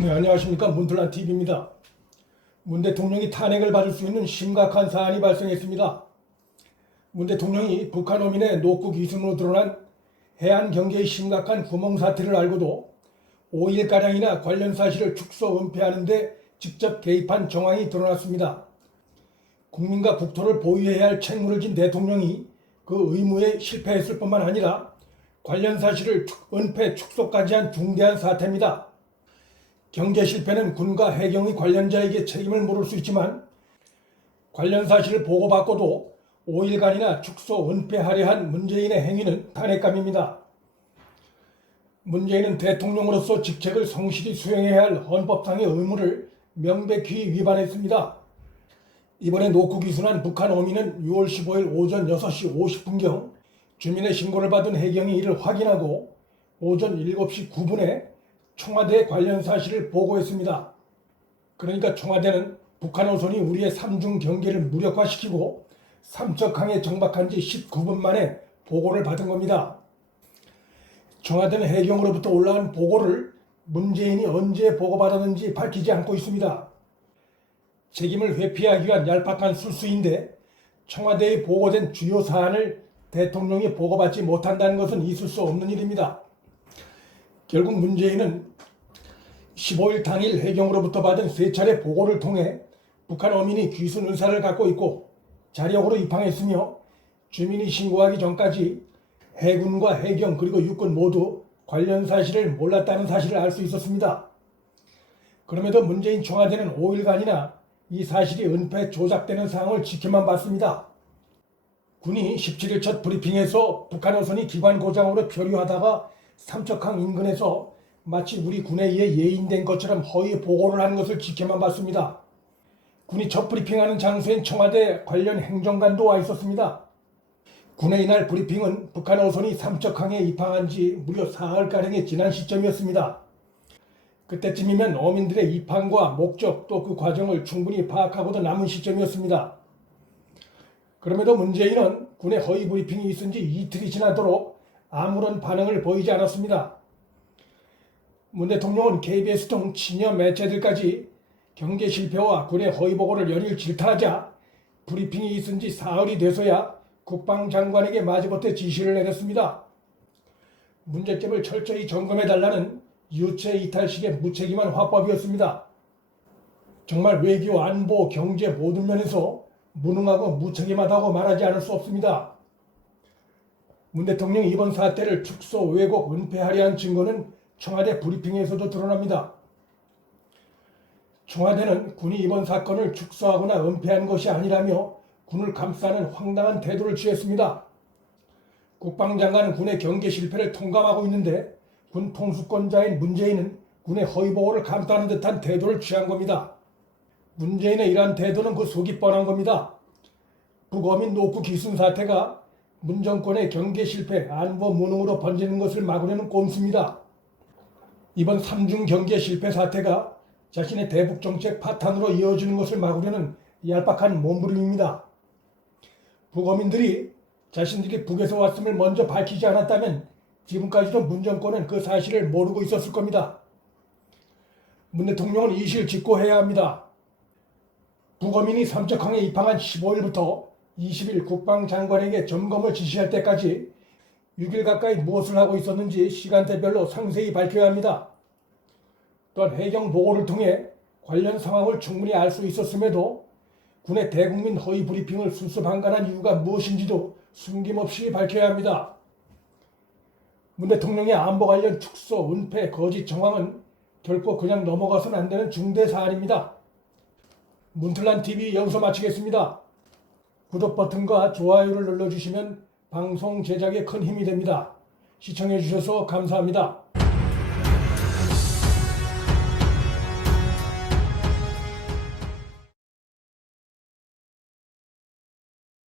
네, 안녕하십니까. 문틀란 TV입니다. 문 대통령이 탄핵을 받을 수 있는 심각한 사안이 발생했습니다. 문 대통령이 북한 어민의 노크 기순으로 드러난 해안 경제의 심각한 구멍 사태를 알고도 5일가량이나 관련 사실을 축소 은폐하는 데 직접 개입한 정황이 드러났습니다. 국민과 국토를 보유해야 할 책무를 진 대통령이 그 의무에 실패했을 뿐만 아니라 관련 사실을 은폐 축소까지 한 중대한 사태입니다. 경제 실패는 군과 해경의 관련자에게 책임을 물을 수 있지만 관련 사실을 보고받고도 5일간이나 축소 은폐하려 한 문재인의 행위는 탄핵감입니다. 문재인은 대통령으로서 직책을 성실히 수행해야 할 헌법상의 의무를 명백히 위반했습니다. 이번에 노크 기순한 북한 어민은 6월 15일 오전 6시 50분경 주민의 신고를 받은 해경이 이를 확인하고 오전 7시 9분에 청와대에 관련 사실을 보고했습니다. 그러니까 청와대는 북한 어선이 우리의 삼중 경계를 무력화시키고 삼척항에 정박한 지 19분 만에 보고를 받은 겁니다. 청와대는 해경으로부터 올라온 보고를 문재인이 언제 보고받았는지 밝히지 않고 있습니다. 책임을 회피하기 위한 얄팍한 술수인데 청와대에 보고된 주요 사안을 대통령이 보고받지 못한다는 것은 있을 수 없는 일입니다. 결국 문재인은 15일 당일 해경으로부터 받은 3차례 보고를 통해 북한 어민이 귀순 의사를 갖고 있고 자력으로 입항했으며 주민이 신고하기 전까지 해군과 해경 그리고 육군 모두 관련 사실을 몰랐다는 사실을 알 수 있었습니다. 그럼에도 문재인 청와대는 5일간이나 이 사실이 은폐 조작되는 상황을 지켜만 봤습니다. 군이 17일 첫 브리핑에서 북한 어선이 기관 고장으로 표류하다가 삼척항 인근에서 마치 우리 군에 의해 예인된 것처럼 허위 보고를 한 것을 지켜만 봤습니다. 군이 첫 브리핑하는 장소엔 청와대 관련 행정관도 와 있었습니다. 군의 이날 브리핑은 북한 어선이 삼척항에 입항한 지 무려 4일가량의 지난 시점이었습니다. 그때쯤이면 어민들의 입항과 목적 또 그 과정을 충분히 파악하고도 남은 시점이었습니다. 그럼에도 문재인은 군의 허위 브리핑이 있은 지 이틀이 지나도록 아무런 반응을 보이지 않았습니다. 문 대통령은 KBS 등 친여 매체들까지 경제 실패와 군의 허위 보고를 연일 질타하자 브리핑이 있은 지 사흘이 돼서야 국방장관에게 마지못해 지시를 내렸습니다. 문제점을 철저히 점검해달라는 유체 이탈식의 무책임한 화법이었습니다. 정말 외교, 안보, 경제 모든 면에서 무능하고 무책임하다고 말하지 않을 수 없습니다. 문 대통령이 이번 사태를 축소, 왜곡, 은폐하려 한 증거는 청와대 브리핑에서도 드러납니다. 청와대는 군이 이번 사건을 축소하거나 은폐한 것이 아니라며 군을 감싸는 황당한 태도를 취했습니다. 국방장관은 군의 경계 실패를 통감하고 있는데 군 통수권자인 문재인은 군의 허위 보고를 감싸는 듯한 태도를 취한 겁니다. 문재인의 이러한 태도는 그 속이 뻔한 겁니다. 북어민 노크 기순 사태가 문 정권의 경계 실패, 안보 무능으로 번지는 것을 막으려는 꼼수입니다. 이번 삼중 경제 실패 사태가 자신의 대북 정책 파탄으로 이어지는 것을 막으려는 얄팍한 몸부림입니다. 북어민들이 자신들이 북에서 왔음을 먼저 밝히지 않았다면 지금까지도 문 정권은 그 사실을 모르고 있었을 겁니다. 문 대통령은 이 시를 직고해야 합니다. 북어민이 삼척항에 입항한 15일부터 20일 국방장관에게 점검을 지시할 때까지 6일 가까이 무엇을 하고 있었는지 시간대별로 상세히 밝혀야 합니다. 또한 해경 보고를 통해 관련 상황을 충분히 알 수 있었음에도 군의 대국민 허위 브리핑을 수수방관한 이유가 무엇인지도 숨김없이 밝혀야 합니다. 문 대통령의 안보 관련 축소, 은폐, 거짓 정황은 결코 그냥 넘어가서는 안 되는 중대 사안입니다. 문틀란 TV 여기서 마치겠습니다. 구독 버튼과 좋아요를 눌러주시면 방송 제작에 큰 힘이 됩니다. 시청해 주셔서 감사합니다.